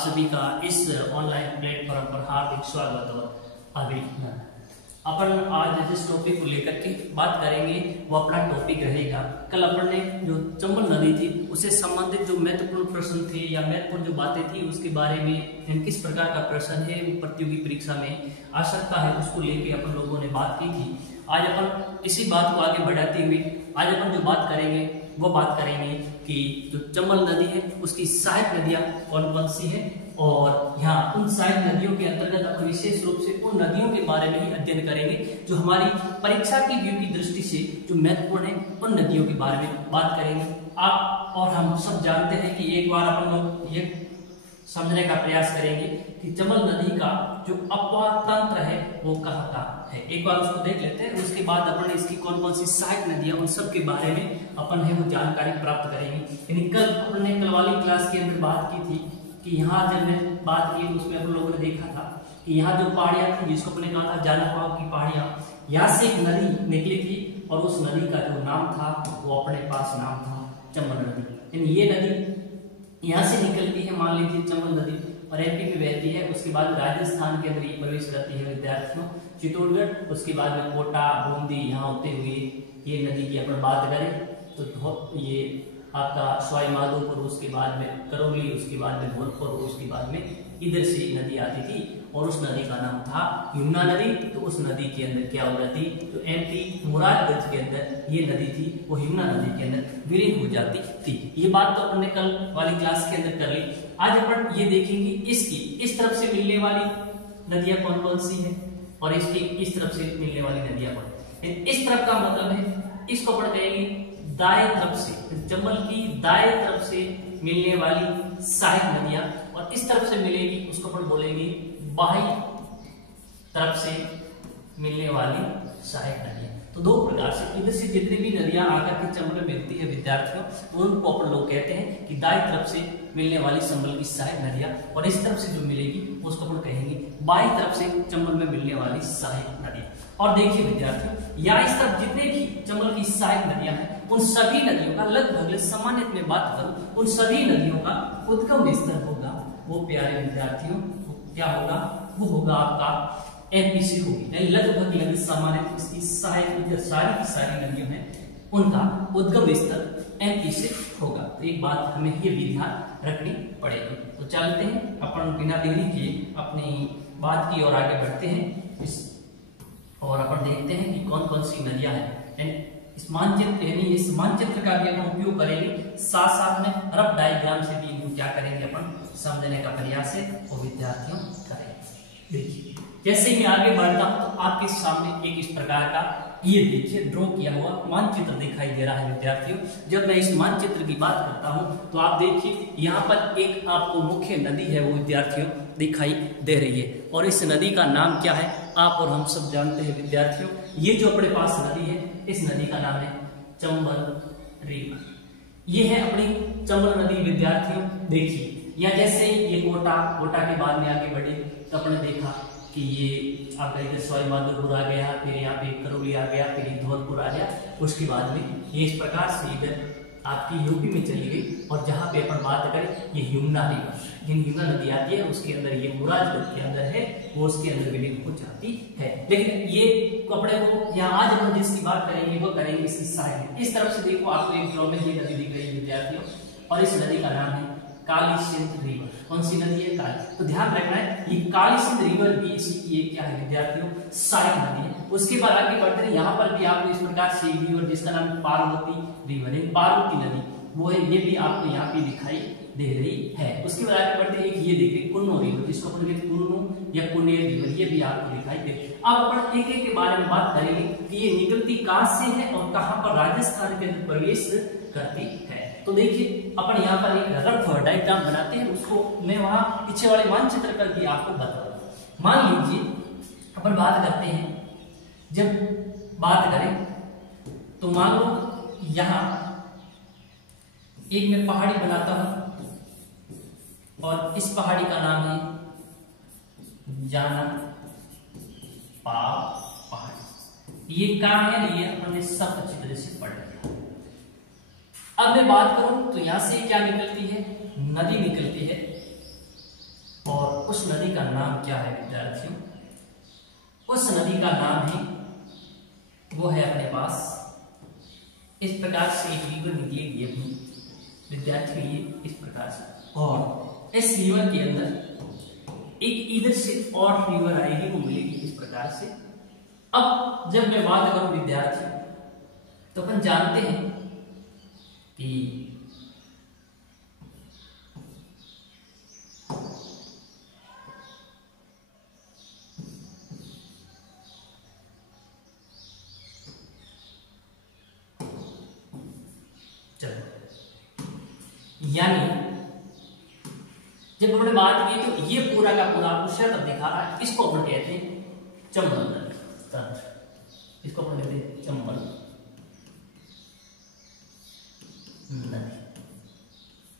सभी का इस ऑनलाइन प्लेटफॉर्म पर हार्दिक स्वागत और अभिनंदन। अपन आज जिस टॉपिक को लेकर के बात करेंगे वो अपना टॉपिक रहेगा। कल अपन ने जो चंबल नदी थी उससे संबंधित जो महत्वपूर्ण प्रश्न थे या महत्वपूर्ण जो बातें थी उसके बारे में किस प्रकार का प्रश्न है प्रतियोगी परीक्षा में आ सकता है उसको लेके अपन लोगों ने बात की थी। आज अपन इसी बात को आगे बढ़ाते हुए आज अपन जो बात करेंगे वो बात करेंगे कि जो चंबल नदी है उसकी सहायक नदियां कौन कौन सी है और यहाँ उन सहायक नदियों के अंतर्गत अपन विशेष रूप से उन नदियों के बारे में ही अध्ययन करेंगे जो हमारी परीक्षा की व्यू की दृष्टि से जो महत्वपूर्ण है उन नदियों के बारे में बात करेंगे। आप और हम सब जानते हैं कि एक बार अपन लोग ये समझने का प्रयास करेंगे कि चंबल नदी का जो अपवाह तंत्र है वो कहाँ का है। एक बार उसको देख लेते हैं, उसके बाद अपन इसकी कौन कौन सी सहायक नदियां उन सब के बारे में अपन है वो जानकारी प्राप्त करेंगे। यानी कल अपन ने कल वाली क्लास के अंदर बात की थी कि यहाँ जब मैं बात की उसमें अपन लोगों ने देखा था कि यहाँ जो पहाड़ियां थी जिसको अपने कहा था जानापाव की पहाड़ियां, यहाँ से एक नदी निकली थी और उस नदी का जो नाम था वो अपने पास नाम था चंबल नदी। यानी ये नदी यहाँ से निकलती है, मान लीजिए चंबल नदी, और एमपी में बहती है, उसके बाद राजस्थान के अंदर ये प्रवेश करती है विद्यार्थियों चित्तौड़गढ़, उसके बाद में कोटा बूंदी यहाँ होते हुए ये नदी की अपन बात करें तो ये आपका सवाई माधोपुर, उसके बाद में करौली, उसके बाद में धौलपुर, उसके बाद में इधर से नदी आती थी और उस नदी का नाम था यमुना नदी। तो उस नदी के अंदर क्या हो जाती, तो एमपी मुरादगंज के अंदर ये नदी थी वो यमुना नदी के अंदर विलीन हो जाती थी। ये बात तो अपन ने कल वाली क्लास के अंदर कर ली। आज अपन ये देखेंगे इसकी इस तरफ से मिलने वाली नदियां कौन कौन सी है और इसकी इस तरफ से मिलने वाली नदियां कौन। इस तरफ का मतलब है इसको अपन कहेंगे दाएं तरफ से, चंबल की दाएं तरफ से मिलने वाली सहायक नदियां, और इस तरफ से मिलेगी उसको अपन बोलेंगे बाह्य तरफ से मिलने वाली सहायक नदियां। तो दो प्रकार से इधर से जितनी भी नदियां आकर के चंबल में मिलती है विद्यार्थियों तो उनको अपन लोग कहते हैं कि दाएं तरफ से मिलने वाली चंबल की सहायक नदियां, और इस तरफ से जो मिलेगी उसको अपन कहेंगे बाईं तरफ से चंबल में मिलने वाली सहायक नदियां। और देखिए विद्यार्थियों, या इस तरफ जितने भी चंबल की सहायक नदियां हैं उन सभी नदियों का लगभग सामान्य में बात करूं उन सभी नदियों का उद्गम स्थल होगा वो प्यारे विद्यार्थियों क्या होगा, वो होगा आपका एमपी से होगी। लगभग सामान्य इसकी सहायक सारी नदियां हैं उनका उद्गम स्थल एमपी से होगा। तो एक बात हमें ये भी ध्यान रखनी पड़ेगी। तो चलते हैं अपन बिना देरी के अपनी बात की ओर आगे बढ़ते हैं और अपन देखते हैं कि कौन कौन सी नदियां हैं। इस मानचित्र यानी इस मानचित्र का भी अपन उपयोग करेंगे, साथ साथ में रफ डायग्राम से भी इनको क्या करेंगे अपन समझने का प्रयास है वो विद्यार्थियों करेंगे। देखिए जैसे मैं आगे बढ़ता हूं तो आपके सामने एक इस प्रकार का ये देखिए ड्रॉ किया हुआ मानचित्र दिखाई दे रहा है विद्यार्थियों। जब मैं इस मानचित्र की बात करता हूं तो आप देखिए यहाँ पर एक आपको मुख्य नदी है वो विद्यार्थियों दिखाई दे रही है, और इस नदी का नाम क्या है आप और हम सब जानते हैं विद्यार्थियों। ये जो अपने पास नदी है इस नदी का नाम है चंबल रिवर। ये है अपनी चंबल नदी विद्यार्थियों। देखिए या जैसे ये कोटा के बाद में आगे बढ़े तो अपने देखा कि ये आपका इधर सवाई माधोपुर आ गया, फिर यहाँ पे करौली आ गया, फिर धौलपुर आ गया, उसके बाद में ये इस प्रकार से इधर आपकी यूपी में चली गई। और जहाँ पे अपन बात करें ये यमुना रिवर, यमुना नदी आती है उसके अंदर ये मुरादगंज के अंदर है वो उसके अंदर विलीन हो जाती है। लेकिन ये कपड़े को यहाँ आज हम जिसकी बात करेंगे वो करेंगे इसकी सहायक। इस तरफ से देखो आपको एक ड्रॉ में ये नदी दिख रही है विद्यार्थियों, और इस नदी का नाम है काली सिंध रिवर। कौन सी नदी है? काली। तो ध्यान रखना है ये काली सिंध रिवर भी इसकी ये क्या है विद्यार्थियों सहायक नदी है। उसके बाद आगे बढ़ते हैं, यहाँ पर भी आपको इस प्रकार से रिवर जिसका नाम पार्वती रिवर है, पार्वती नदी वो है, ये भी आपको यहाँ पे दिखाई दे रही है। उसके बाद आगे बढ़ते हैं, ये देखिए कुन्नो रिवर जिसको अपन कहते हैं कुन्नो या कुनेर रिवर, ये भी आपको दिखाई दे। अब अपन एक एक के बारे में बात करेंगे कि ये निकलती कहां से है और कहां पर राजस्थान के अंदर प्रवेश करती है। तो देखिए अपन यहाँ पर एक रफ डायग्राम बनाते हैं, उसको मैं वहां पीछे वाले मानचित्र पर भी आपको बताऊंगा। मान लीजिए अपन बात करते हैं, जब बात करें तो मान लो यहाँ एक मैं पहाड़ी बनाता हूं और इस पहाड़ी का नाम है जानापाव पहाड़ी। ये कहां है, ये अपने सब अच्छी तरह से पढ़ लिया। अब मैं बात करूं तो यहां से क्या निकलती है, नदी निकलती है उस नदी का नाम क्या है विद्यार्थियों? उस नदी का नाम है, वो है अपने पास इस प्रकार से एक रिवर निकलेगी अपनी विद्यार्थियों, ये इस प्रकार से, और इस रिवर के अंदर एक इधर से और रिवर आएगी, वो मिलेगी इस प्रकार से। अब जब मैं बात करूं विद्यार्थियों, तो अपन जानते हैं कि यानी जब हमने बात की तो ये पूरा का पूरा आपको शक्ल दिखा रहा है, इसको अपन कहते हैं चंबल नदी तंत्र, इसको अपन कहते हैं चंबल नदी।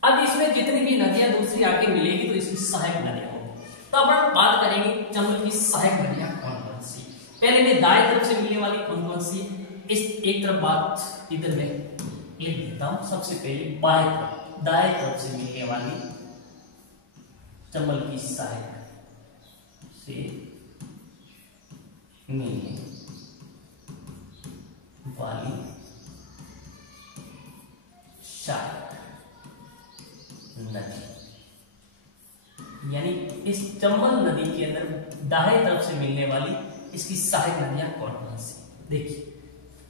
अब इसमें जितनी भी नदियां दूसरी आके मिलेगी तो इसकी सहायक नदियां होंगी। तो अपन बात करेंगे चंबल की सहायक नदियां कौन कौन सी। पहले मैं दाएं तरफ से मिलने वाली कौन कौन सी, इस एक तरफ बात इधर में लिख देता हूं। सबसे पहले बाएं तरफ, दाएं तरफ से मिलने वाली चंबल की सहायक से मिलने वाली सहायक नदी, यानी इस चंबल नदी के अंदर दाएं तरफ से मिलने वाली इसकी सहायक नदियां कौन कौन सी। देखिए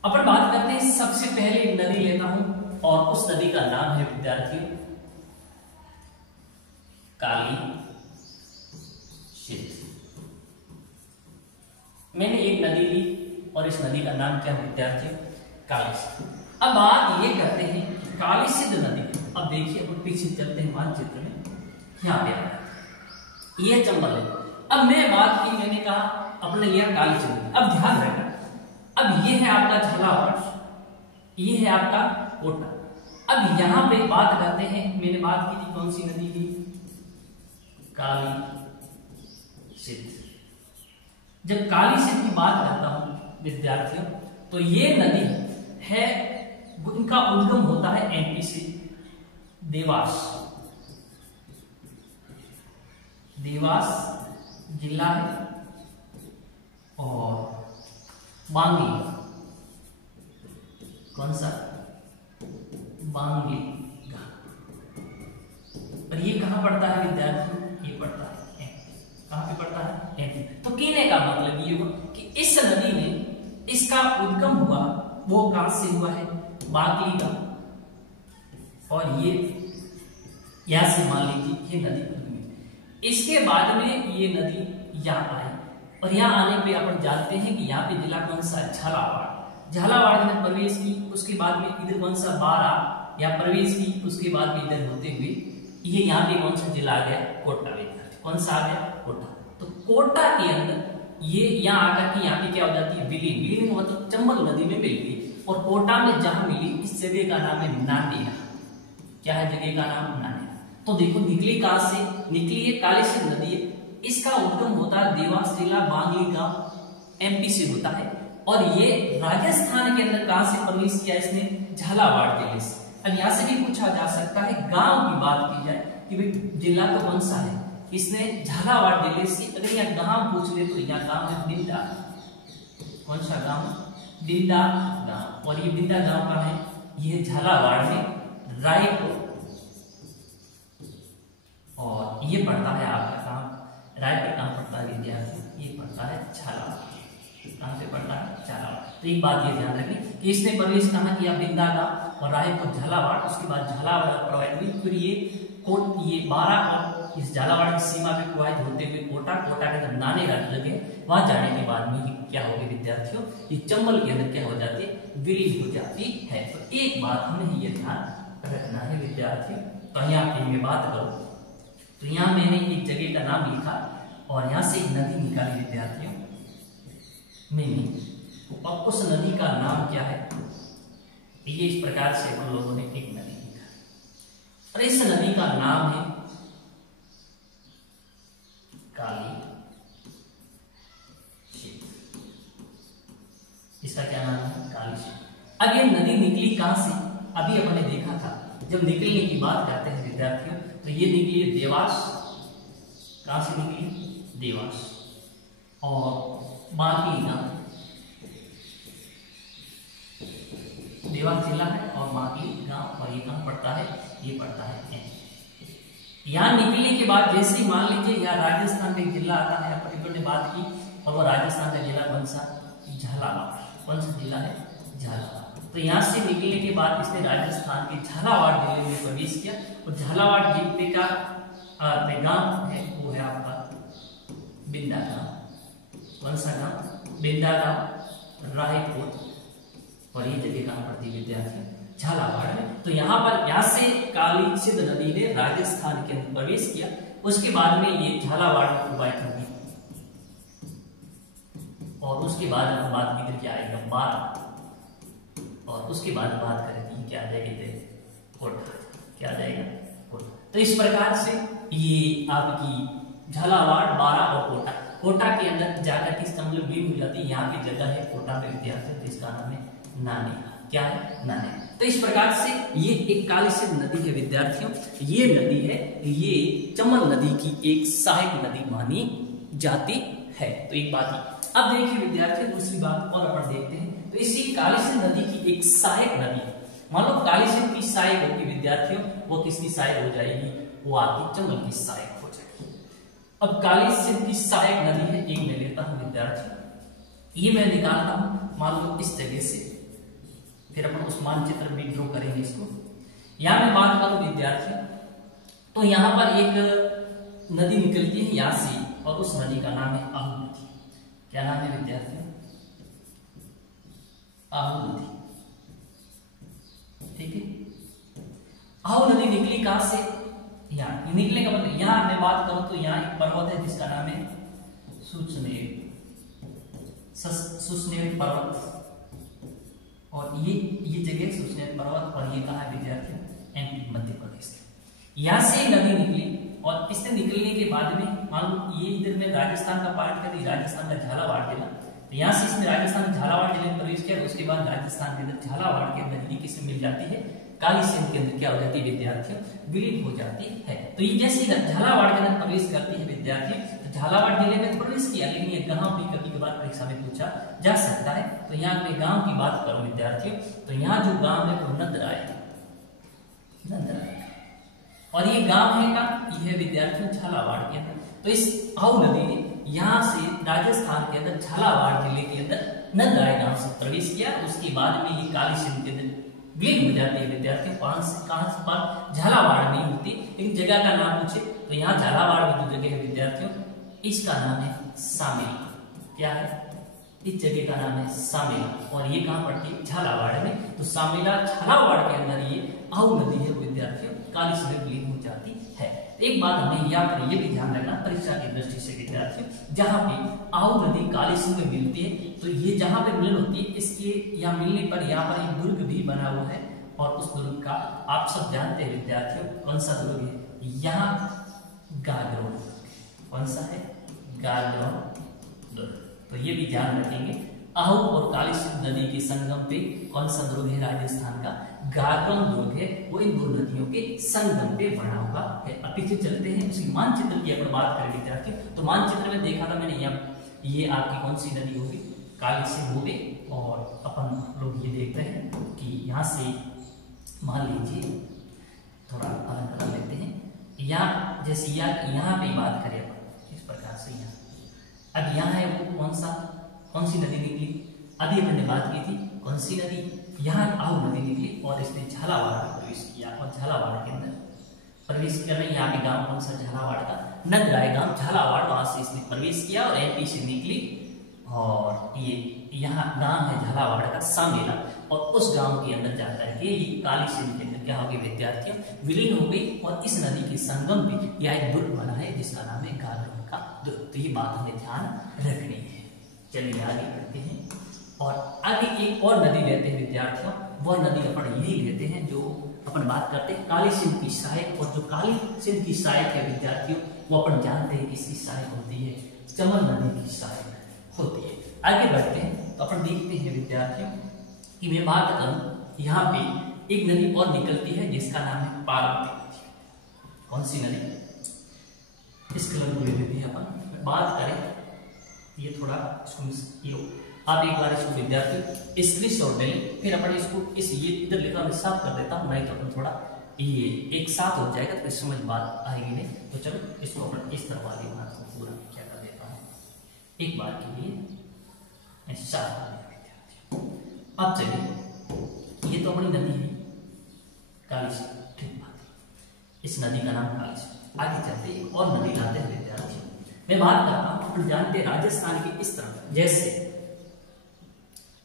अपन बात करते हैं, सबसे पहले एक नदी लेता हूं और उस नदी का नाम है विद्यार्थियों काली सिंध। मैंने एक नदी ली और इस नदी का नाम क्या है विद्यार्थियों? काली सिंध। अब बात ये करते हैं काली सिंध नदी, अब देखिए अपन पीछे चलते हैं मानचित्र में, यहां पे आता ये चंबल है। अब मैं बात की, मैंने कहा अपने लिया काली सिंध। अब ध्यान रखना, अब ये है आपका झालावाड़, ये है आपका कोटा। अब यहां पे बात करते हैं, मैंने बात की थी कौन सी नदी की? काली सिंध। जब काली सिंध की बात करता हूं विद्यार्थियों, तो ये नदी है, इनका उद्गम होता है एमपी से, देवास, देवास जिला है, और बांगी, कौन सा? बांगी घाट। और ये कहां पड़ता है विद्यार्थियों? ये पड़ता है एमपी। कहां पे पड़ता है? एमपी। तो कहने का मतलब ये हुआ कि इस नदी में इसका उद्गम हुआ, वो कहां से हुआ है? बांगी का, और ये यहां से मान लीजिए ये नदी उद्गमी। इसके बाद में ये नदी यहां आई, और यहां आने पे अपन जानते हैं कि यहाँ पे जिला कौन सा? झालावाड़। झालावाड़ में प्रवेश की, उसके बाद में इधर कौन सा? बारा या प्रवेश की, उसके बाद में इधर होते हुए ये यहाँ पे कौन सा जिला आ गया? कोटा। कौन सा आ गया? कोटा। तो कोटा के अंदर ये यहाँ आकर के यहाँ पे क्या हो जाती है? विलीन। विलीन मतलब चंबल नदी में मिल गई, और कोटा में जहां मिली इस जगह का नाम है नांदेड़ा। क्या है जगह का नाम? नांदेड़ा। तो देखो निकली कहां से? निकली है काली सिंध नदी, इसका उद्गम होता है देवास जिला बांगली गांव एमपी से होता है, और ये राजस्थान के अंदर कहां से प्रवेश किया इसने? झालावाड़ जिले से। अब यहां से भी पूछा जा सकता है, गांव की बात की जाए कि भाई जिला तो कौन सा है, इसने झालावाड़ जिले से। अगर यहाँ गांव पूछ ले तो यहाँ गांव है बिंदा। कौन सा गांव? बिंदा गांव। और ये बिंदा गांव का है, ये झालावाड़ में रायपुर, और ये पड़ता है आपका काम रायपुर। कहां पड़ता है विद्यार्थी? ये पड़ता है झालावाड़। कहां से पड़ता है? झालावाड़। तो एक बात ये ध्यान रखें कि इसने प्रवेश कहां किया? बिंदा का, और रायपुर झालावाड़, उसके बाद झालावाड़ प्रवाहित हुई, फिर ये बारा और इस झालावाड़ की सीमा पे प्रवाहित होते हुए कोटा, कोटा के अंदर नानेरा लगे, वहां जाने के बाद में क्या हो गया विद्यार्थियों? ये चंबल के अंदर क्या हो जाती है? विलीन हो जाती है। तो एक बात हमें ये ध्यान रखना है विद्यार्थियों। तो यहाँ पे मैं बात करूं तो यहाँ मैंने एक जगह का नाम लिखा, और यहाँ से एक नदी निकाली विद्यार्थियों मैंने, और उस नदी का नाम क्या है? ये इस प्रकार से हम लोगों ने एक नदी लिखा, और इस नदी का नाम है काली सिंध। इसका क्या नाम है? काली सिंध। अब ये नदी निकली कहां से? अभी अपन ने देखा था, जब निकलने की बात करते हैं विद्यार्थियों, तो ये निकली देवास कहाँ से निकली, देवास। और बाकी गांव, देवास जिला है और बाकी गांव, और ये कहाँ पड़ता है, ये पड़ता है यहाँ निकलने के बाद जैसे ही मान लीजिए यहाँ राजस्थान का एक जिला आता है, अपन ने बात की, और वो राजस्थान का जिला कौन सा, झालावाड़। कौन सा जिला है, झालावाड़। तो यहाँ से निकलने के बाद इसने राजस्थान के झालावाड़ जिले में प्रवेश किया, और झालावाड़ जिले का गांव है वो है आपका बिंदा गांव। कौन सा गांव, बिंदा गांव, रायपुर, और ये जगह कहाँ पड़ती है विद्यार्थी, झालावाड़ में। तो यहाँ पर यहाँ से काली सिंध नदी ने राजस्थान के अंदर प्रवेश किया, उसके बाद में ये झालावाड़ में प्रवाहित होगी, और उसके बाद हम बात की क्या आएगा, बाढ़, और उसके बाद बात करेंगे क्या आ जाएगा, कोटा, क्या आ जाएगा, कोटा। तो इस प्रकार से ये आपकी झालावाड़, बारा और कोटा, कोटा के अंदर जाकर के इसका मतलब विलीन हो जाती है। यहाँ की जगह है कोटा में विद्यार्थी, जिसका नाम है नानी। क्या है, नानी। तो इस प्रकार से ये एक काली सिंध नदी है विद्यार्थियों, ये नदी है, ये चंबल नदी की एक सहायक नदी मानी जाती है। तो एक बात ही। अब देखिए विद्यार्थियों दूसरी बात और अपन देखते हैं। तो इसी काली सिंध नदी की एक सहायक नदी, मान लो काली सिंध की सहायक होगी विद्यार्थियों, वो किसकी सहायक हो जाएगी, वो आपकी चंबल की सहायक हो जाएगी। अब काली सिंध की सहायक नदी है, एक मैं लेता हूं विद्यार्थी, ये मैं निकालता हूं मान लो इस जगह से, फिर अपन उस मानचित्र में ड्रॉ करेंगे इसको। यहां मैं बात करूं विद्यार्थियों, तो यहां पर एक नदी निकलती है यहां से, और उस नदी का नाम है आहू नदी। क्या नाम है विद्यार्थियों, आहू नदी। ठीक है, आहू नदी निकली कहां से, यहाँ निकलने का मतलब, यहां मैं बात करूं तो यहाँ एक पर्वत है जिसका नाम है सुसनेर पर्वत, और ये जगह सुसनेर पर्वत, और ये कहा विद्यार्थियों, एमपी मध्य प्रदेश। यहां से नदी निकली, और इससे निकलने के बाद में मान लो ये इधर में राजस्थान का पार्ट कर दी, राजस्थान का झालावाड़ जिला, तो यहाँ से इसने राजस्थान झालावाड़ जिले में प्रवेश किया। उसके बाद राजस्थान के अंदर झालावाड़ के अंदर किससे मिल जाती है, काली सिंध के अंदर क्या हो जाती है विद्यार्थियों, विलीन हो जाती है। तो ये जैसे झालावाड़ के अंदर प्रवेश करती है विद्यार्थी, तो झालावाड़ जिले में प्रवेश किया, लेकिन ये गांव भी कभी कभार परीक्षा में पूछा जा सकता है। तो यहाँ के गांव की बात करूं विद्यार्थियों, तो यहाँ जो गांव है वो नंदराय, और ये गांव है का, ये है विद्यार्थियों झालावाड़ के अंदर। तो इस आहू नदी ने यहाँ से राजस्थान के अंदर झालावाड़ जिले के अंदर नंदराय गांव से प्रवेश किया, उसके बाद में ये काली सिंध के अंदर विलीन हो जाती है विद्यार्थी। कहां से पर झालावाड़ नहीं होती, लेकिन जगह का नाम पूछे तो यहाँ झालावाड़ में जो जगह है विद्यार्थियों, इसका नाम है सामेला। क्या है, इस जगह का नाम है सामेला, और ये कहां पड़ती है, झालावाड़ में। तो सामेला झालावाड़ के अंदर ये आहू नदी है विद्यार्थियों, काली सिंध विलीन हो जाती है। एक बात हमें यहाँ पर ये भी ध्यान रखना परीक्षा की दृष्टि से विद्यार्थियों, जहाँ पे आहू नदी काली सिंध में मिलती है, तो ये जहाँ पे मिलन होती है, इसके यहाँ मिलने पर यहाँ पर एक दुर्ग भी बना हुआ है, और उस दुर्ग का आप सब जानते हैं विद्यार्थियों, कौन सा दुर्ग है, यहाँ गागरोन। कौन सा है, गागरोन दुर्ग। तो ये भी ध्यान रखेंगे, आहू और काली सिंध नदी के संगम पे कौन सा दुर्ग है, राजस्थान का गागरोन दुर्ग है, वो इन दो नदियों के संगम पे बना हुआ है। अब पीछे चलते हैं, उसी मानचित्र की अगर बात करें विद्यार्थी, तो मानचित्र में देखा था मैंने, यहाँ ये आपकी कौन सी नदी होगी, काली सिंध होगी, और अपन लोग ये देखते हैं कि यहाँ से मान लीजिए थोड़ा अलग कर लेते हैं, यहाँ जैसे यहाँ पे बात करें इस प्रकार से, यहाँ अब यहाँ है वो कौन सी नदी निकली, अभी हमने बात की थी, कौन सी नदी, यहाँ आहू नदी निकली, और इसने झालावाड़ में प्रवेश किया, और झालावाड़ के अंदर प्रवेश कर रहे, यहाँ पे गांव कौन सा, झालावाड़ का नंदराय गांव, झालावाड़, वहां से इसने प्रवेश किया और एमपी से निकली, और ये यहाँ गांव है झालावाड़ का सामेला, और उस गांव के अंदर जाकर के ये काली सिंध के अंदर क्या हो गई विद्यार्थियों, विलीन हो गई, और इस नदी के संगम पे यह एक दुर्ग बना है जिसका नाम है गागरोन का दुर्ग। तो ये बात हमें ध्यान रखनी है। चलिए आगे बढ़ते हैं, और आगे एक और नदी लेते हैं विद्यार्थियों, वह नदी अपन यही लेते हैं जो अपन बात करते हैं काली सिंध की सहायक, और जो काली सिंध की सहायक है विद्यार्थियों, वो अपन जानते हैं किसकी सहायक होती है, चंबल नदी की सहायक होती है। आगे बढ़ते हैं, तो अपन देखते हैं विद्यार्थियों कि मैं बात करूं, यहाँ पे एक नदी और निकलती है जिसका नाम है पार्वती नदी। कौन सी नदी, इस कलर को ले लेते हैं अपन। बात करें ये थोड़ा ये आप एक बार इसको विद्यार्थी स्क्रीनशॉट ले लें, फिर अपन इसको इस ये इधर लिखा मैं साफ कर देता हूँ, नहीं तो अपन थोड़ा ये एक साथ हो जाएगा तो समझ बात आएगी नहीं। तो चलो इसको अपन इस तरह वाली बात को पूरा क्या कर देता हूँ एक बार के लिए साफ कर देते हैं। अब चलिए ये तो अपनी नदी है काली, ठीक बात, इस नदी का नाम काली। आगे चलते एक और नदी लाते हैं विद्यार्थी। मैं बात करता हूँ अपन जानते राजस्थान के इस तरफ, जैसे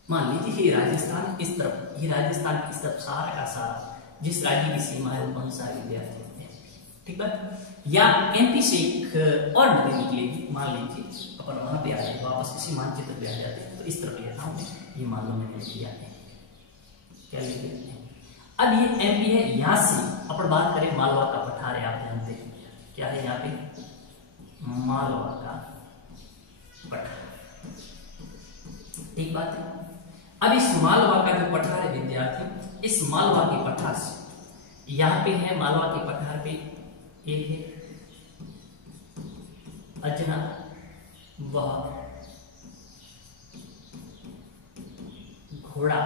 मान लीजिए ये राजस्थान इस तरफ, ये राजस्थान इस तरफ सारा का सारा जिस राज्य की सीमा है वो कौन सा विद्यार्थी, ठीक है। या एमपी से एक और नदी निकलेगी, मान लीजिए अपन वहां पे आ जाए, वापस इसी मानचित्र पे आ जाते हैं, तो इस तरफ लेता हूँ, ये मान लो मैंने लिख लिया है, क्या लिख लिया। अब ये एमपी है, यहाँ से अपन बात करें मालवा का पठार है, आप जानते हैं क्या है यहाँ पे, मालवा का पठार, ठीक बात है। अब इस मालवा का जो पठार है विद्यार्थी, इस मालवा के पठार से यहाँ पे है, मालवा के पठार पे एक है अजना, वह घोड़ा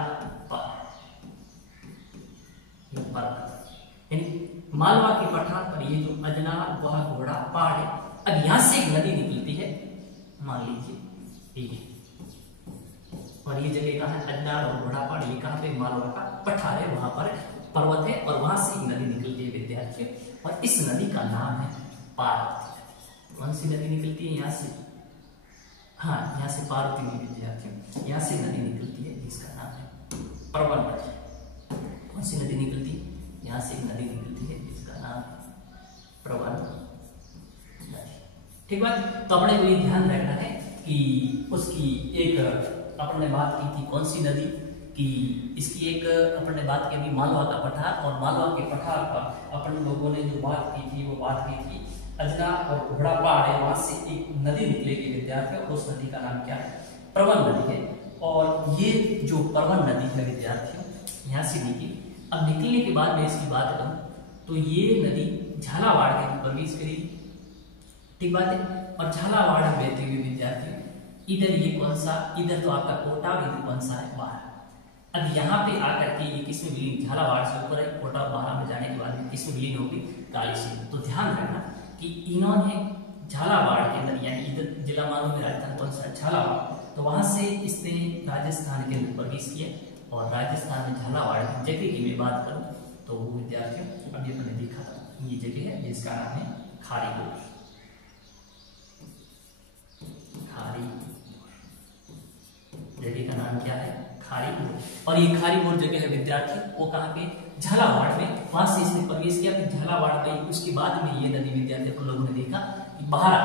पर्वत, यानी मालवा के पठार पर ये जो अजना वह घोड़ा पहाड़ है। अब यहां से एक नदी निकलती है, मान लीजिए ये, और ये जगह कहाँ है, अजनार और घोड़ा पहाड़, ये कहाँ पे, मालवा का पठार है, वहां पर पर्वत है और वहां से एक नदी निकलती है विद्यार्थी, और इस नदी का नाम है पार्वती। कौन सी नदी निकलती है यहाँ से, हाँ यहाँ से पार्वती में विद्यार्थी, यहाँ से नदी निकलती है जिसका नाम है प्रवन नदी। कौन सी नदी निकलती है, यहाँ से एक नदी निकलती है जिसका नाम प्रवन नदी, ठीक बात। तो अपने को ये ध्यान रखना है कि उसकी एक अपन ने बात की थी कौन सी नदी की, इसकी एक अपन ने बात की अभी मालवा का पठार, और मालवा के पठार पर अपन लोगों ने जो बात की थी वो बात की थी अजना और घोड़ा पहाड़ है, वहां से एक नदी निकलेगी विद्यार्थी, और उस नदी का नाम क्या है, प्रवन नदी है। और ये जो प्रवन नदी है विद्यार्थियों यहाँ से निकली, अब निकलने के बाद मैं इसकी बात करूं तो ये नदी झालावाड़ के प्रवेश करेगी, ठीक बात है। और झालावाड़ बहते हुए विद्यार्थी इधर ये कौन सा, इधर तो आपका कोटा, इधर कौन सा है, बारह। अब यहाँ पे आकर के ये किसमें विलीन, झालावाड़ से ऊपर है, कोटा बारह में जाने के बाद किसमें विलीन होगी, काली से। तो ध्यान रखना कि इन्होंने झालावाड़ के अंदर, यानी इधर जिला मालूम में राजस्थान कौन सा, झालावाड़, तो वहां से इसने राजस्थान के अंदर प्रवेश किया, और राजस्थान में झालावाड़ जगह की मैं बात करूं तो वो विद्यार्थियों अभी मैंने देखा था ये जगह है जिसका नाम है खारीपुर, जगह का नाम क्या है, खारीपुर। और ये खारीपुर जगह है विद्यार्थी, वो कहाँ पे, झालावाड़ में, वहां से इसने प्रवेश किया, फिर झालावाड़ गई, उसके बाद में ये नदी विद्यार्थी को लोगों ने देखा बारा,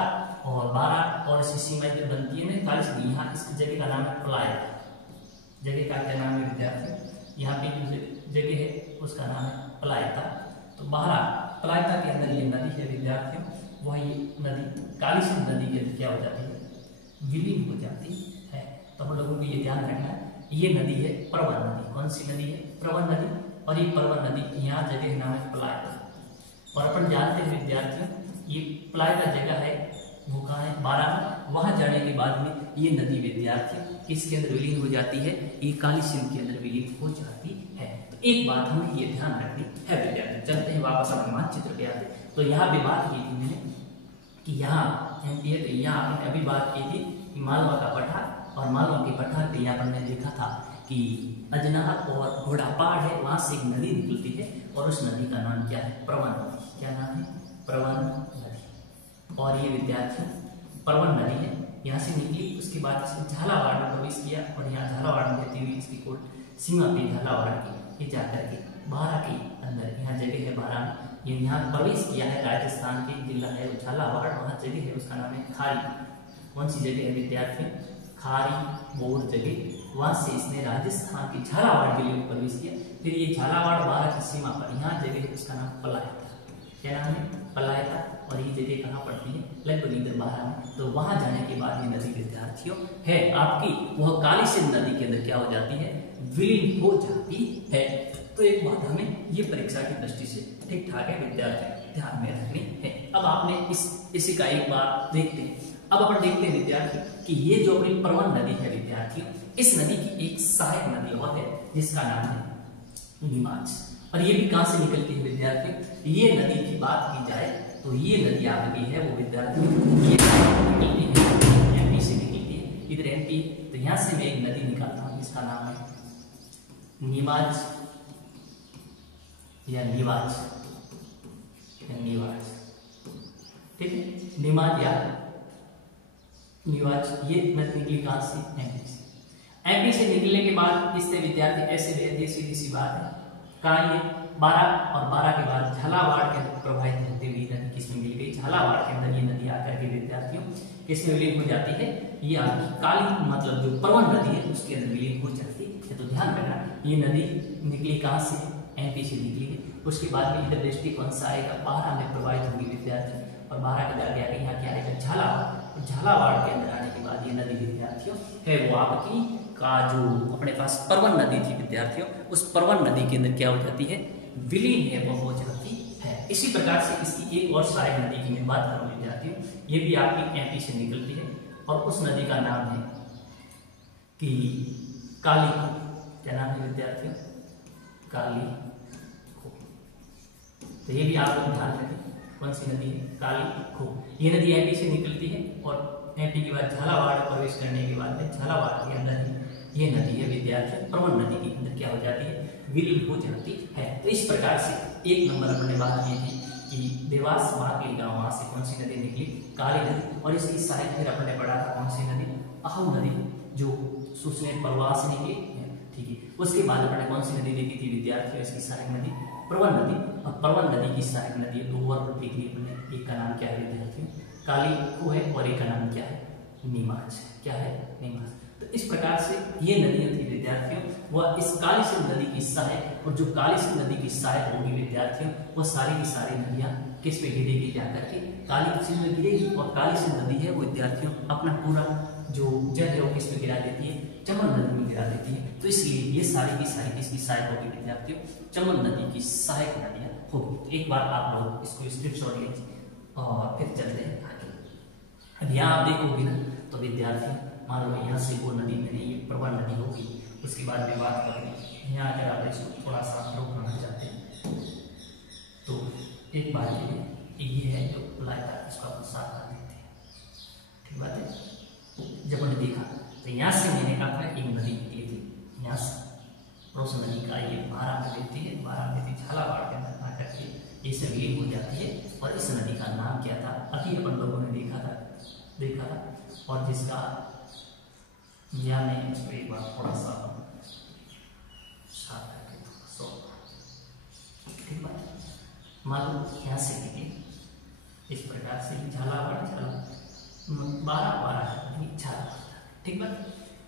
और इसी सीमा इधर बनती है ना काली से, यहाँ इस जगह का नाम है पलायता। जगह का क्या नाम है विद्यार्थी, यहाँ पे जो जगह है उसका नाम है पलायता। तो बारा पलायता के अंदर ये नदी है विद्यार्थियों, वह ये नदी काली सिंध नदी के अंदर क्या हो जाती है, विलीन हो जाती है। तो हम लोगों को ये ध्यान रखना है, ये नदी है प्रवन नदी। कौन सी नदी है, प्रवन नदी। और ये प्रवन नदी यहाँ जगह नाम है पलायता। और अपन जानते हैं विद्यार्थियों ये पलायता जगह है वो कहाँ है, बारा में। वहां जाने के बाद में ये नदी विद्यार्थी किसके अंदर विलीन हो जाती है, ये काली सिंध के अंदर विलीन हो जाती है। तो एक बात हमें ये ध्यान रखनी है विद्यार्थी। चलते हैं वापस अपने मानचित्र पे आते। तो यहाँ पे बात की थी मैंने कि यहाँ आपने अभी बात की थी कि मालवा का पठार, और मालवा के पठार पे यहाँ पर मैंने देखा था कि अजनार और घोड़ा पहाड़ है, वहां से एक नदी निकलती है, और उस नदी का नाम क्या है, प्रवन नदी। क्या नाम है, प्रवन नदी। और ये विद्यार्थी प्रवन नदी है, यहाँ से निकली, उसके बाद इसने झालावाड़ में प्रवेश किया, और यहाँ झालावाड़ में रहती हुई इसकी कोट सीमा पे झालावाड़ की, ये जाकर के बारा के अंदर यहाँ जगह है बारा में, ये यहाँ प्रवेश किया है। राजस्थान के जिला है झालावाड़, वहाँ जगह है उसका नाम है खारी। कौन सी जगह है विद्यार्थी, खारी बोर जगह। वहां से इसने राजस्थान के झालावाड़ जिले में प्रवेश किया। फिर ये झालावाड़ बारा की सीमा पर यहाँ जगह है उसका नाम पलायता। क्या नाम है, पलायता। और ये जगह कहाँ पड़ती है, लगभग इधर बारा में। तो वहां जाने के बाद ये नदी विद्यार्थियों है आपकी, वह काली सिंध नदी के अंदर क्या हो जाती है, विलीन हो जाती है। तो एक बात हमें ये परीक्षा की दृष्टि से ठीक ठाक है विद्यार्थी। ध्यान में रखनी है। अब आपने इसी का एक बार देखते हैं। अब अपन देखते हैं विद्यार्थी कि ये जो अपनी परवन नदी है विद्यार्थियों, इस नदी की एक सहायक नदी और है जिसका नाम है नीमाच। और ये भी कहां से निकलती है विद्यार्थियों? ये नदी की बात की जाए तो ये नदी आपकी है वो विद्यार्थियों ये निकलती है एमपी से निकलती है। इधर एमपी, तो यहां से मैं एक नदी निकालता हूं जिसका नाम है नीमाच या नीवाच, नीवाच, ठीक है। नीमाच या नीवाच ये नदी निकली कहां से? एमपी से। एमपी से निकलने के बाद इससे विद्यार्थी ऐसे भेजते, सीधी सी बात है कहा ये 12 और 12 के बाद झालावाड़ के प्रभावित होते हुए नदी किसमें मिल गई? झालावाड़ के अंदर ये नदी आकर के विद्यार्थियों किसमें विलीन हो जाती है? ये आपकी काली मतलब जो परवन नदी है उसके अंदर विलीन हो जाती है। तो ध्यान रखना ये नदी निकली कहां से? एमपी से निकली है। उसके बाद में इधर दृष्टिकोण से आएगा 12 में प्रभावित होगी विद्यार्थी, और 12 के आगे आगे यहाँ क्या आएगा? झालावाड़। झालावाड़ के अंदर आने के बाद ये नदी विद्यार्थियों है वो आपकी का जो अपने पास परवन नदी थी विद्यार्थियों, उस परवन नदी के अंदर क्या हो जाती है? विलीन है वो हो जाती है। इसी प्रकार से इसकी एक और सहायक नदी की मैं बात करूं विद्यार्थियों, ये भी आपकी एमपी से निकलती है और उस नदी का नाम है कि काली। क्या नाम है विद्यार्थियों? काली। तो ये भी आप लोग ध्यान रखें कौन सी नदी है? काली खो। ये नदी एमपी से निकलती है और एमपी के बाद झालावाड़ प्रवेश करने के बाद में झालावाड़ के अंदर ये नदी है विद्यार्थियों परवन नदी के अंदर क्या हो जाती है? विलीन हो जाती है। तो इस प्रकार से एक नंबर अपने बात ये थी कि देवास बाकली गांव वहां से कौन सी नदी निकली? काली नदी। और इसकी सहायक फिर अपने पढ़ा था कौन सी नदी? अहम नदी, जो सुसनेर परवाह से निकली, ठीक है। उसके बाद अपने कौन सी नदी देखी थी विद्यार्थियों? इसकी सहायक नदी परवन नदी। और परवन नदी की सहायक नदी दो वर्ग देख ली अपने, एक का नाम क्या है विद्यार्थियों? काली खो है और एक का नाम क्या है? नीमाच। क्या है? नीमाच। तो इस प्रकार से ये नदियां थी विद्यार्थियों, वह इस काली सिंध नदी की सहायक, और जो काली सिंध नदी की सहायक होगी विद्यार्थियों वो सारी की सारी नदियां किस पे गिरेगी? जाकर के काली सिंध में गिरेगी। और काली सिंध नदी है वो विद्यार्थियों अपना पूरा जो जल है वो किसमें गिरा देती है? चंबल नदी में गिरा देती है। तो इसलिए ये सारी की सारी किसकी सहायक होगी विद्यार्थियों? चंबल नदी की सहायक नदियां होगी। तो एक बार आप लोग इसको स्क्रीनशॉट लीजिए और फिर चलते हैं आगे। अब यहाँ आप देखोगे ना तो विद्यार्थियों मान लो यहाँ से वो नदी मेरी ये परवन नदी होगी, उसके बाद में बात करेंगे। यहाँ अगर आप इसको थोड़ा सा रोकना चाहते हैं तो एक बार के लिए ये है जो लाया था इसको आप साफ कर देते हैं, ठीक बात है। जब मैंने देखा तो यहाँ से मैंने कहा था एक नदी निकली थी, यहाँ से रोस नदी का ये 12 में लेती है, 12 में झालावाड़ के अंदर आकर के ये सब विलीन हो जाती है। और इस नदी का नाम क्या था? अभी अपन लोगों ने देखा था और जिसका यहाँ मैं इसको एक बार थोड़ा सा साफ करके ठीक बात। मान लो यहाँ से निकले इस प्रकार से झालावाड़ 12 झालावाड़, ठीक बात।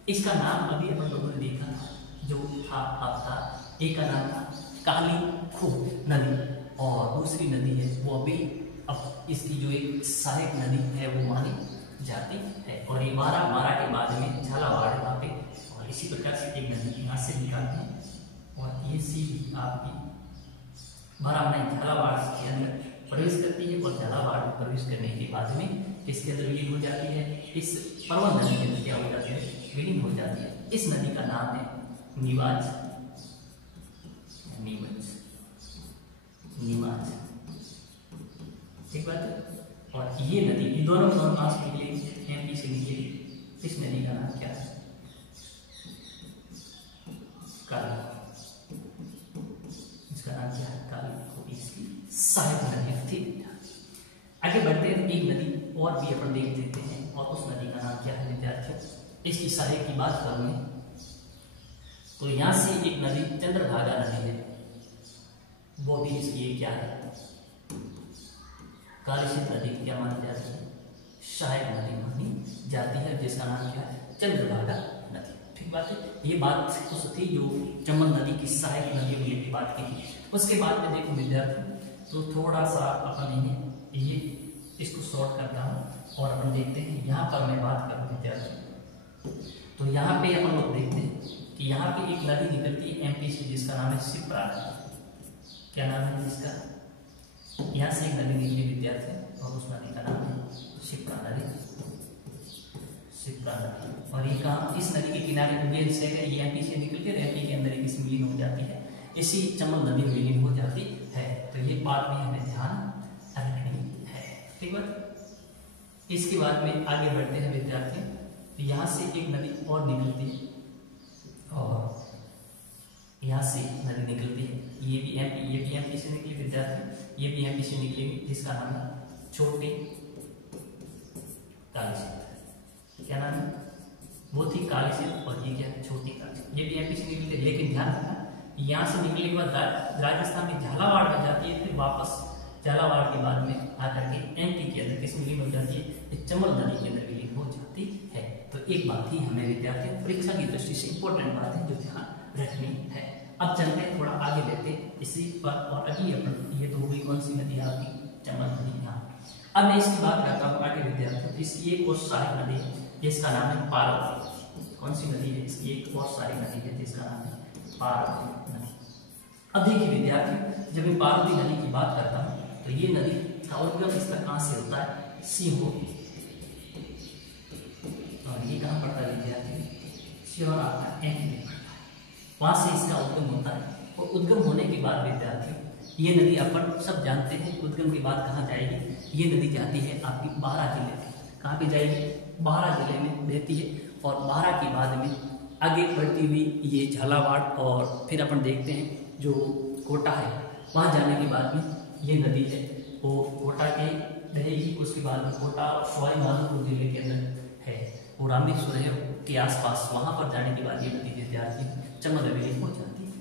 इसका नाम अभी अपन लोगों ने देखा था जो था आपका, एक का नाम था काली खो नदी और दूसरी नदी है वो अभी अब इसकी जो एक सहायक नदी है वो मानी जाती है। और ये 12 के बाद में झालावाड़ वहाँ पे, और इसी प्रकार से एक नदी यहाँ से निकालते हैं और ये सीधी आपकी 12 में झालावाड़ के अंदर प्रवेश करती है और झालावाड़ में प्रवेश करने के बाद में इसके अंदर विलीन हो जाती है। इस परवन नदी के अंदर क्या हो जाती है? विलीन हो जाती है। इस नदी का नाम है नीवाच, नीमाच, ठीक बात है। और ये नदी ये दोनों कहाँ से निकली? एमपी से निकली। इस नदी का नाम क्या है? काली। इसका नाम क्या है? काली। इसकी सहायक नदियां थी। आगे बढ़ते हैं, एक नदी और भी अपन देख लेते हैं और उस नदी का नाम क्या है विद्यार्थियों? इसकी सहायक की बात करूंगे तो यहाँ से एक नदी चंद्रभागा नदी है, वो भी इसकी क्या है? काली सिंध नदी क्या मानी जाती है? सहायक नदी मानी जाती है, जिसका नाम क्या है? चंद्रभागा नदी, ठीक बात है। ये बात उस थी जो चंबल नदी की सहायक नदी की बात की थी। उसके बाद में देखो विद्यार्थी तो थोड़ा सा अपन ये इसको शॉर्ट करता हूँ और अपन देखते हैं यहाँ पर मैं बात करूँ विद्यार्थी तो यहाँ पे अपन लोग देखते हैं कि यहाँ पे एक नदी निकलती है एमपी से जिसका नाम है शिप्रा। क्या नाम है जिसका? यहाँ से एक नदी निकली विद्यार्थी और उस नदी का नाम है शिप्रा नदी। शिप्रा नदी, और ये कहाँ, इस नदी के किनारे उज्जैन से है, ये एमपी से निकल के एमपी के अंदर एक विलीन हो जाती है, इसी चंबल नदी में विलीन हो जाती है। तो ये बात भी हमें ध्यान रखनी है। ठीक बात। इसके बाद में आगे बढ़ते हैं विद्यार्थी। यहाँ से एक नदी और निकलती है और यहाँ से नदी निकलती है, ये भी एमपी से निकली विद्यार्थी, ये भी एमपी से निकलेगी, जिसका नाम है छोटी कालीसिंध। क्या नाम है? मोती कालीसिंध, और ये क्या है? छोटी कालीसिंध। ये भी एमपी से निकलती है, लेकिन ध्यान रखना यहाँ से निकलने के बाद राजस्थान में झालावाड़ में जाती है, फिर वापस झालावाड़ के बाद में आकर के एमपी के अंदर किस विलीन हो जाती है? चंबल नदी के अंदर विलीन हो जाती है। तो एक बात ही हमें विद्यार्थी परीक्षा की दृष्टि से इंपॉर्टेंट बात है जो ध्यान रखनी है। अब चलते हैं थोड़ा आगे लेते इसी पर, और अभी अपन ये तो होगी कौन सी नदी आपकी? चंबल नदी। यहाँ अब मैं इसकी बात करता हूँ आगे विद्यार्थी। इसकी एक और सहायक नदी है जिसका नाम है पार्वती। कौन सी नदी है? इसकी एक और सहायक नदी है जिसका नाम है पार्वती नदी। अब देखिए विद्यार्थी, जब मैं पार्वती नदी की बात करता हूँ तो ये नदी का उद्गम स्थल कहाँ से होता है? सीहोर। और ये कहाँ पड़ता है विद्यार्थी? सीहोर आपका एमपी में पड़ता है, वहां से इसका उद्गम होता है। और उद्गम होने के बाद विद्यार्थी ये नदी अपन सब जानते हैं उद्गम के बाद कहाँ जाएगी? ये नदी जाती है आपकी बारां जिले में। कहाँ पे जाएगी? बारां जिले में रहती है, और बारां के बाद में आगे बढ़ती हुई ये झालावाड़, और फिर अपन देखते हैं जो कोटा है, वहां जाने के बाद में ये नदी है वो कोटा के रहेगी। उसके बाद में कोटा सवाई माधोपुर जिले के अंदर है, वो रामेश्वर के आसपास, वहां पर जाने के बाद ये नदी विद्यार्थी चंबल विलीन हो जाती है।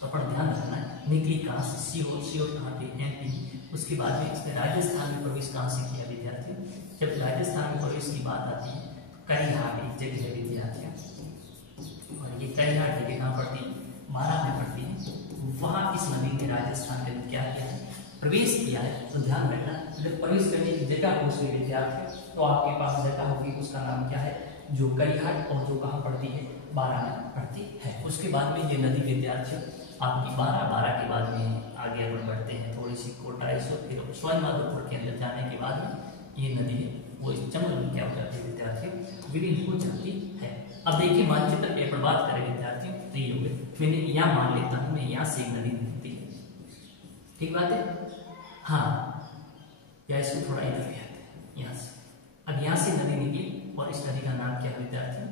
तो अपन ध्यान रखना है निकली कहाँ से? सीहोर। सीहोर कहाँ पे? एमपी। उसके बाद में इसने राजस्थान में प्रवेश कहाँ से किया विद्यार्थी? जब राजस्थान में प्रवेश की बात आती है, करिहाट एक जगह है विद्यार्थी, और ये करिहाट जगह कहाँ पड़ती है? बारां में पड़ती है। वहां इस नदी ने राजस्थान के अंदर क्या किया है? प्रवेश किया है। तो ध्यान रखना, जब प्रवेश करने की जगह पूछे विद्यार्थी तो आपके पास जगह होगी, उसका नाम क्या है? जो करिहाट, और जो कहाँ पड़ती है? बारां में पड़ती है। उसके बाद में ये नदी विद्यार्थी आपकी बारां के बाद में आगे अपन बढ़ते हैं थोड़ी सी कोटा, फिर सवाई माधोपुर के अंदर जाने के बाद में ये नदी है वो इस चंबल में क्या हो जाती है विद्यार्थी? विलीन हो जाती है। अब देखिए मानचित्र पे अपन बात करें विद्यार्थी तो ये हो गए। मैंने यहाँ मान लेता हूँ मैं यहाँ से एक नदी निकलती है, ठीक बात है? हाँ, या इसको थोड़ा इधर ले आते हैं यहाँ से। अब यहाँ से नदी निकली, और इस नदी का नाम क्या है विद्यार्थी?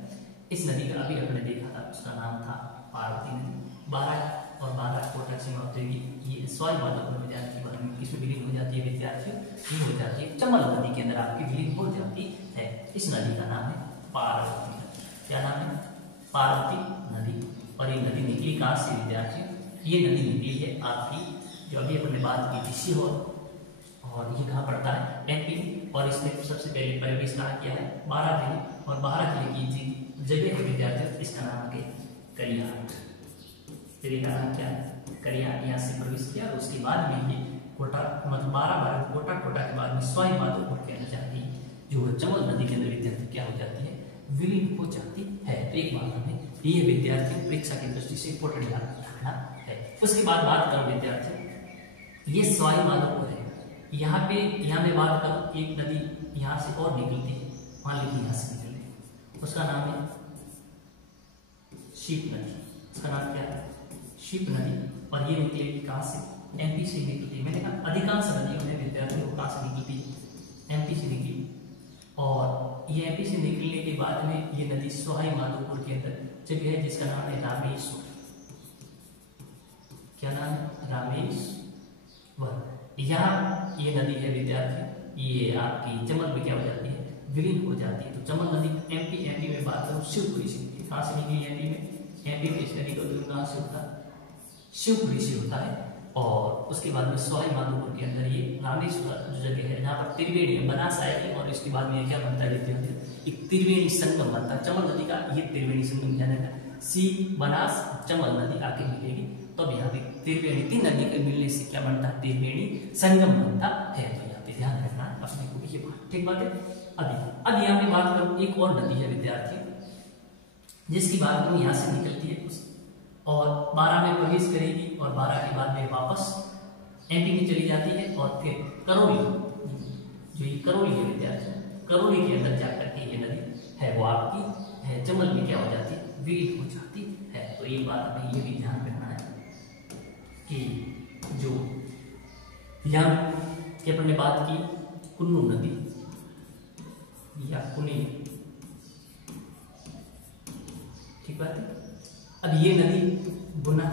इस नदी का अभी अपने देखा था, उसका नाम था पार्वती नदी। बारां और बारां कोटा से होती हुई ये सवाई माधोपुर में जाने के बाद में किसमें विलीन हो जाती है विद्यार्थी? ये हो जाती है चंबल नदी के अंदर आपकी विलीन हो जाती है। इस नदी का नाम है पार्वती नदी। क्या नाम है? पार्वती नदी। और ये नदी निकली कहाँ से विद्यार्थी? ये नदी निकली है आपकी, जो अभी अपने बात की थी, सीहोर, और ये कहाँ पड़ता है? एमपी। और इसमें सबसे पहले प्रवेश कहाँ किया है? बारां जिले, और बारां जिले की जगह के विद्यार्थी इसका नाम है करिहाट। फिर का नाम क्या है? करिहाट। यहाँ से प्रवेश किया, और उसके बाद में ये कोटा, मतलब बारां कोटा के बाद में सवाई माधोपुर के अंदर जाती है, जो चंबल नदी के अंदर विद्यार्थी क्या हो जाती है? विलीन हो जाती है। एक बात हमें ये विद्यार्थी परीक्षा की दृष्टि से इंपॉर्टेंट रखना है। उसके बाद बात करो विद्यार्थी, ये सवाई माधोपुर है, यहाँ मैं बात करूँ एक नदी यहाँ से और निकलती है, मान लीजिए यहाँ से निकलती है, उसका नाम है शीप नदी। उसका नाम क्या है? शीप नदी। और ये निकलेगी कहाँ से? एमपी से निकलती है। मैंने कहा अधिकांश नदियों में विद्यार्थियों को कहाँ से निकलती है? एमपी से निकली। और ये एमपी से निकलने के बाद में ये नदी सवाई माधोपुर के अंदर जगह है जिसका नाम है रामेश्वर। क्या नाम है? रामेश्वर। यहाँ ये नदी है विद्यार्थी, ये आपकी चंबल में क्या हो जाती है? विलीन हो जाती है। तो चंबल नदी एमपी में बात करूँ शिवपुरी से निकली। कहाँ से निकली? एमपी में। एमपी में इस नदी का उद्गम कहाँ से होता है? शिवपुरी से होता है। और उसके बाद में सवाई माधोपुर के अंदर ये रामेश्वर जो जगह है जहाँ पर त्रिवेणी बनास आएगी, और इसके बाद में क्या बनता है विद्यार्थी? एक त्रिवेणी संगम बनता है चंबल नदी का। ये त्रिवेणी संगम जानेगा, सी बनास चंबल नदी आके मिलेगी, तब यहाँ पे त्रिवेणी, तीन नदी के मिलने से क्या बनता है? त्रिवेणी संगम बनता है। तो यहाँ पे ध्यान रखना अपने को ये बात, ठीक बात है? अब यहाँ पे बात करूँ एक और नदी है विद्यार्थी जिसकी बात करूँ यहाँ से निकलती है और बारां में प्रवेश करेगी, और बारां के बाद में वापस एमपी में चली जाती है और फिर करौली, जो ये करौली है विद्यार्थी, करौली के अंदर जाकर के ये नदी है वो आपकी है चंबल में क्या हो जाती है, विलीन हो जाती है। तो ये बात हमें ये भी ध्यान रखना है कि जो यहाँ की अपन ने बात की कुन्नू नदी या कुनी, ठीक बात है। अब ये नदी गुना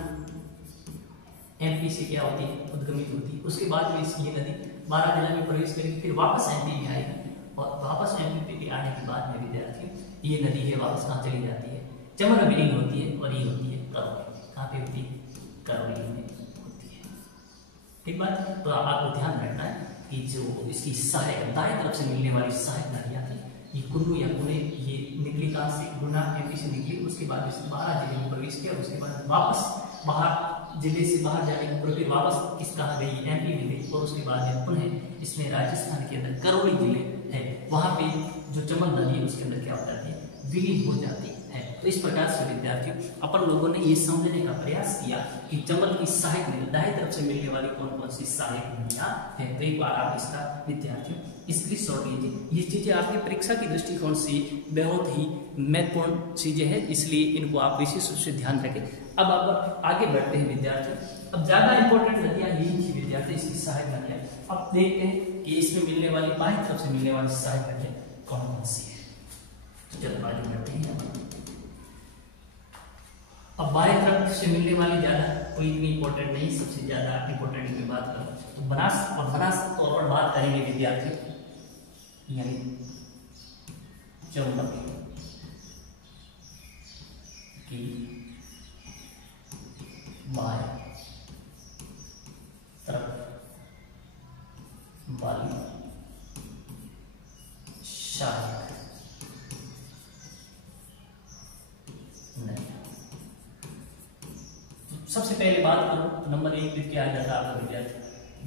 एमपी से क्या होती है, उद्गमित होती है। उसके बाद में ये नदी बारामूला में प्रवेश करेगी, फिर वापस एमपी में आएगी और वापस एमपी पे आने के बाद में विद्यार्थी ये नदी है वापस कहाँ चली जाती है, चंबल में विलीन होती है और ये होती है करौली। कहाँ पे होती है, करौली में होती है, ठीक बात। तो आपको ध्यान रखना है कि जो इसकी सहायक दाएं तरफ से मिलने वाली सहायक नदियाँ थी, ये कुल्लू या पुणे, ये निकली कहाँ से, गुना एमपी से निकली, उसके बाद इस बारह जिले में प्रवेश किया, उसके बाद वापस बाहर जिले से बाहर जाने के फिर वापस किस कहाँ गई, एमपी में गई और उसके बाद पुनः इसमें राजस्थान के अंदर करौली जिले है, वहां पे जो चंबल नदी है उसके अंदर क्या हो जाती है, विलीन हो जाती है। तो इस प्रकार से विद्यार्थियों अपन लोगों ने ये समझने का प्रयास किया कि चंबल की सहायक नदी दाएं तरफ से मिलने वाली कौन कौन सी सहायक नदियां हैं। तो एक बार आप इसका विद्यार्थियों स्क्रीनशॉट लीजिए। ये चीजें आपकी परीक्षा की दृष्टिकोण से बहुत ही महत्वपूर्ण चीजें हैं, इसलिए इनको आप विशेष रूप से ध्यान रखें। अब आप आगे बढ़ते हैं विद्यार्थियों। अब ज्यादा इंपॉर्टेंट नदियां यही थी विद्यार्थी, इसकी सहायक नदियां। अब देखते हैं कि इसमें मिलने वाली बाएं तरफ से मिलने वाली सहायक नदियां कौन कौन सी है। तो चलो आगे बढ़ते हैं। अब बाएं तरफ से मिलने वाली ज्यादा कोई भी इंपॉर्टेंट नहीं, सबसे ज्यादा इंपॉर्टेंट की बात करूं तो बनास, और बनास और बात करेंगे विद्यार्थी यानी चंबल की बाएं तरफ वाली सहायक नदियां। सबसे पहले बात करूं तो नंबर 1 पे क्या आ जाता है आपका विद्यार्थी,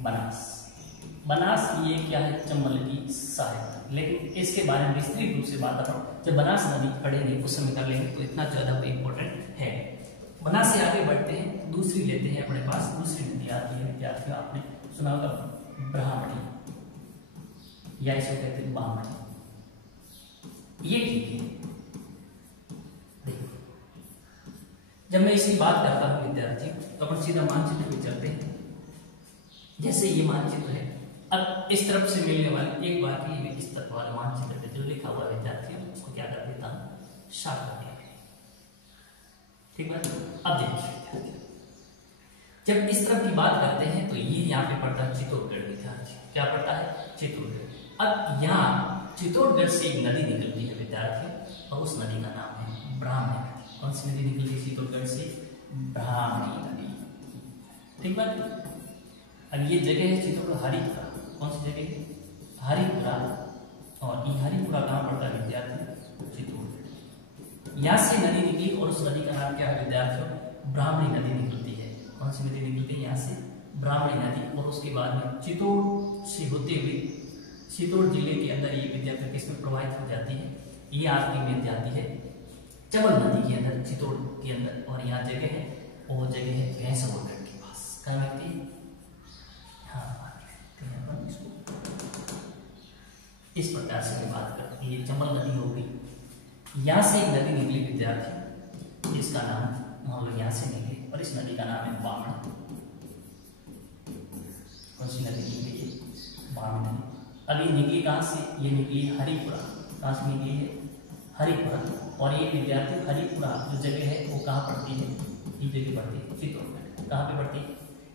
बनास। बनास ये क्या है, चंबल की सहायक, लेकिन इसके बारे में विस्तृत रूप से बात करूं जब बनास नदी पढ़ेंगे उस समय कर लेंगे, तो इतना ज्यादा इंपॉर्टेंट है। बनास से आगे बढ़ते हैं, दूसरी लेते हैं अपने पास। दूसरी नदी आती है विद्यार्थियों, आपने सुना होगा ब्राह्मणी या इसे कहते हैं बामणी। ये ठीक है, जब मैं इसकी बात करता हूं विद्यार्थी तो अपन सीधा मानचित्र पे चलते हैं। जैसे ये मानचित्र है, अब इस तरफ से मिलने वाले एक बार की इस तरफ वाले मानचित्र पे जो लिखा हुआ विद्यार्थियों उसको क्या कर देता हूं, शाखा कर देते हैं, ठीक है। अब देखिए जब इस तरफ की बात करते हैं तो ये यहाँ पे पड़ता है चित्तौड़गढ़ विद्यार्थी, क्या पड़ता है, चित्तौड़गढ़। अब यहाँ चित्तौड़गढ़ से एक नदी निकलती है विद्यार्थी और उस नदी का नाम है ब्राह्मणी। कौन सी नदी निकलती है चित्तौड़गढ़ से, ब्राह्मणी नदी, ठीक बात। अब ये जगह है चित्तौड़गढ़ हरिपुरा, कौन सी जगह है, हरिपुरा। और ये हरिपुरा कहाँ पड़ता है विद्यार्थी, चित्तौड़गढ़। यहाँ से नदी निकली और उस नदी का नाम क्या है विद्यार्थियों, ब्राह्मणी नदी निकलती है। कौन सी नदी निकलती है यहाँ से, ब्राह्मणी नदी। और उसके बाद में चित्तौड़ से होते हुए चित्तौड़ जिले के अंदर ये विद्यार्थी किसमें प्रवाहित हो जाती है, ये आपकी मिल जाती है चंबल नदी के अंदर, चित्तौड़ के अंदर। और यहाँ जगह है, वो जगह है भैंसगढ़ के पास, कहाँ लगती है, हाँ इस प्रकार से बात करते हैं। ये चंबल नदी हो गई। यहाँ से एक नदी निकली विद्यार्थी, इसका नाम मान लो यहाँ से निकली और इस नदी का नाम है बामणी। कौन सी नदी निकली है, बामणी नदी। अब ये निकली कहाँ से, ये निकली हरिपुरा। कहाँ से निकली है, हरिपुरा। और ये विद्यार्थी हरिपुरा जो जगह है वो कहाँ पड़ती है, ये जगह पड़ती है चित्तौड़गढ़। कहाँ पे पड़ती है,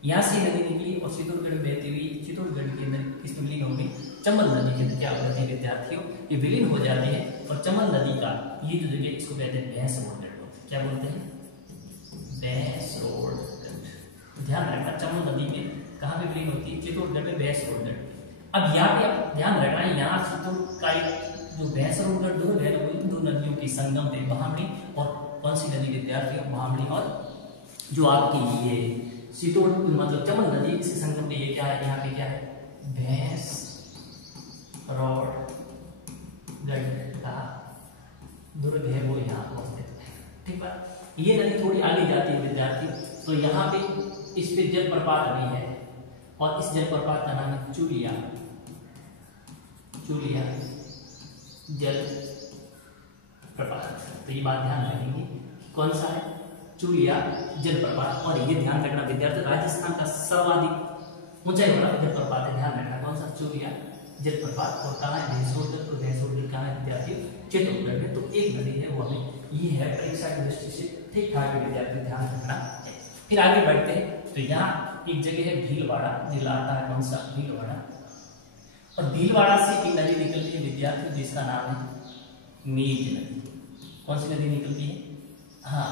यहाँ से नदी निकली और चित्तौड़गढ़ बहती हुई चित्तौड़गढ़ के अंदर किस विलीन होगी, चंबल नदी के अंदर क्या होती है विद्यार्थियों, ये विलीन हो जाती है। और चंबल नदी का ये जो जगह इसको कहते हैं भैंसगढ़, क्या बोलते हैं, भैंसगढ़। ध्यान रखना चंबल नदी में कहाँ पे विलीन होती है, चित्तौड़गढ़ में भैंसगढ़। अब यहाँ पे आप ध्यान रखना है, यहाँ चित्तौड़ का जो भैंसगढ़ दुर्ग है वो इन दो नदियों की संगम है, ब्राह्मणी और कौन सी नदी विद्यार्थियों, ब्राह्मणी और जो आपकी ये चित्तौड़ मतलब चंबल नदी, इसके संगम में ये क्या है, यहाँ पे क्या है, भैंसगढ़ का दुर्ग है वो यहाँ अवस्थित है, ठीक है। ये नदी थोड़ी आगे जाती है विद्यार्थी, तो यहाँ पे इस पे जलप्रपात भी है और इस जलप्रपात का नाम है चूलिया जल प्रपात। तो ये बात ध्यान रखेंगे कौन सा है, चूलिया जलप्रपात। और ये ध्यान रखना विद्यार्थी, राजस्थान का सर्वाधिक ऊंचाई वाला जलप्रपात है, ध्यान रखना कौन सा, चूलिया जलप्रपात। और कहाँ है, भैंसोड़ कहाँ है विद्यार्थी, चित्तौड़गढ़ में। तो एक नदी है वो हमें ये है, परीक्षा की दृष्टि से ठीक ठाक विद्यार्थी ध्यान रखना है। फिर आगे बढ़ते हैं, तो यहाँ एक जगह है भीलवाड़ा, जिला आता है कौन सा, भीलवाड़ा। और भीलवाड़ा से एक नदी निकलती है विद्यार्थी जिसका नाम है मेघ नदी। कौन सी नदी निकलती है, हाँ,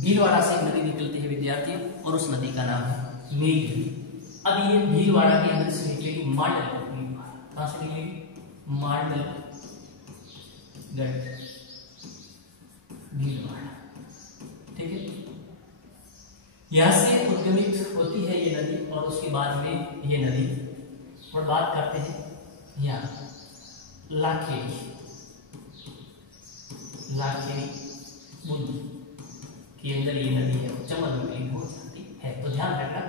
भीलवाड़ा से एक नदी निकलती है विद्यार्थी और उस नदी का नाम है मेघ नदी। अब ये भीलवाड़ा के अंदर से निकलेगी मांडल, कहां से निकलेगी, मांडलगढ़ भीलवाड़ा, ठीक है। यहां से उद्गमित होती है ये नदी और उसके बाद में ये नदी, और बात करते हैं यहाँ लाखेरी बूंदी के अंदर ये नदी है, चमन में विलीन हो जाती है। तो ध्यान रखना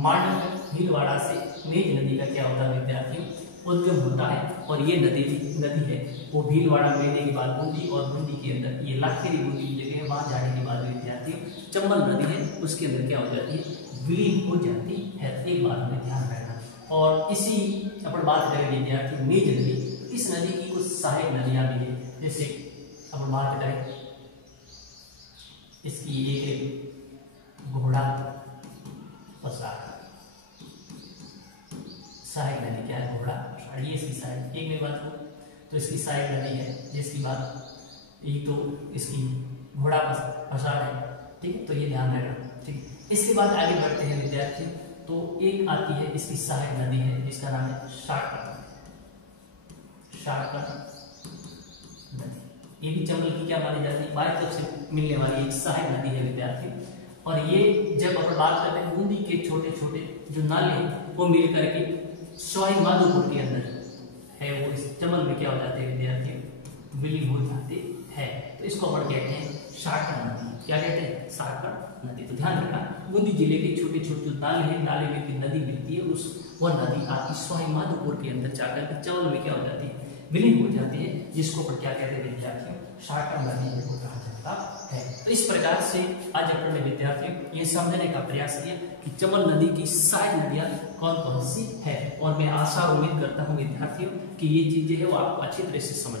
मांडल भीलवाड़ा से मेघ नदी का क्या होता है विद्यार्थियों, उद्गम होता है। और ये नदी है वो भीलवाड़ा में लेने के बाद बूंदी, और बूंदी के अंदर ये लाखेरी बूंदी की जगह है, वहां जाने के बाद विद्यार्थियों चंबल नदी है उसके अंदर क्या हो जाती है, विलीन हो जाती है। एक बात में ध्यान रखना। और इसी अपन बात करें विद्यार्थी मेघ नदी, इस नदी की कुछ सहायक नदियां भी है, जैसे अपन बात करें इसकी एक घोड़ा पसार, सहायक नदी क्या है, घोड़ा पसार, ये इसकी सहायक, एक में बात हो तो इसकी सहायक नदी है जिसकी बात, ये तो इसकी घोड़ा पसार है, ठीक है। तो ये ध्यान रखना, ठीक है। इसके बाद आगे बढ़ते हैं विद्यार्थी, तो एक आती है इसकी सहायक नदी है जिसका नाम है शाकड़ नदी। ये भी चंबल की क्या मानी जाती है, बाएं तरफ से मिलने वाली एक सहायक नदी है विद्यार्थी। और ये जब अपन बात करते हैं बूंदी के छोटे छोटे जो नाले हैं वो मिल करके सवाई माधोपुर के अंदर है, वो इस चंबल में क्या हो जाते हैं विद्यार्थी, विलीन हो जाते हैं। तो इसको अपन कहते हैं शाकड़ नदी। क्या कहते हैं, शाकड़ नदी। तो ध्यान रखना बूंदी जिले के छोटे छोटे जो नाले हैं, नाले में की नदी मिलती है, उस वह नदी आती सवाई माधोपुर के अंदर जाकर के चंबल में क्या हो जाती है, विलीन हो जाती है, जिसको अपन क्या कहते हैं विद्यार्थियों, शाकड़ नदी को कहा जाता है। तो इस प्रकार से आज अपन ने विद्यार्थियों ये समझने का प्रयास किया कि चंबल नदी की सहायक नदियां कौन कौन सी है। और मैं आशा और उम्मीद करता हूं विद्यार्थियों कि ये चीजें है वो आपको अच्छी तरह से समझ में